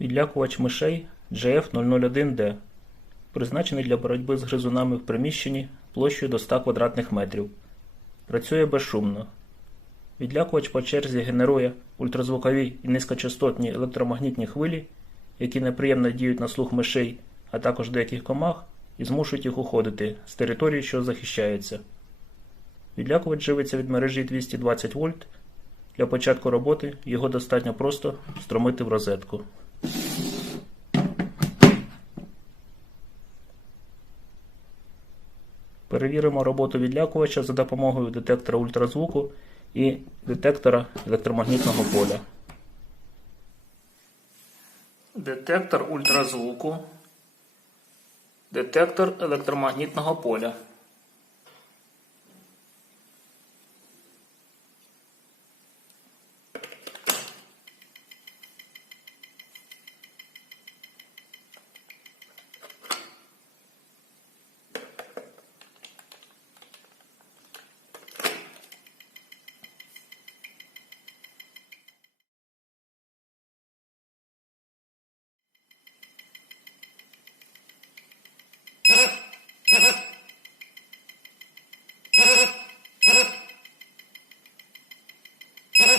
Відлякувач мишей GF001D. Призначений для боротьби з гризунами в приміщенні площею до 100 квадратних метрів. Працює безшумно. Відлякувач по черзі генерує ультразвукові і низькочастотні електромагнітні хвилі, які неприємно діють на слух мишей, а також деяких комах, і змушують їх уходити з території, що захищається. Відлякувач живиться від мережі 220 вольт. Для початку роботи його достатньо просто встромити в розетку. Перевіримо роботу відлякувача за допомогою детектора ультразвуку і детектора електромагнітного поля. Детектор ультразвуку. Детектор електромагнітного поля. Huh?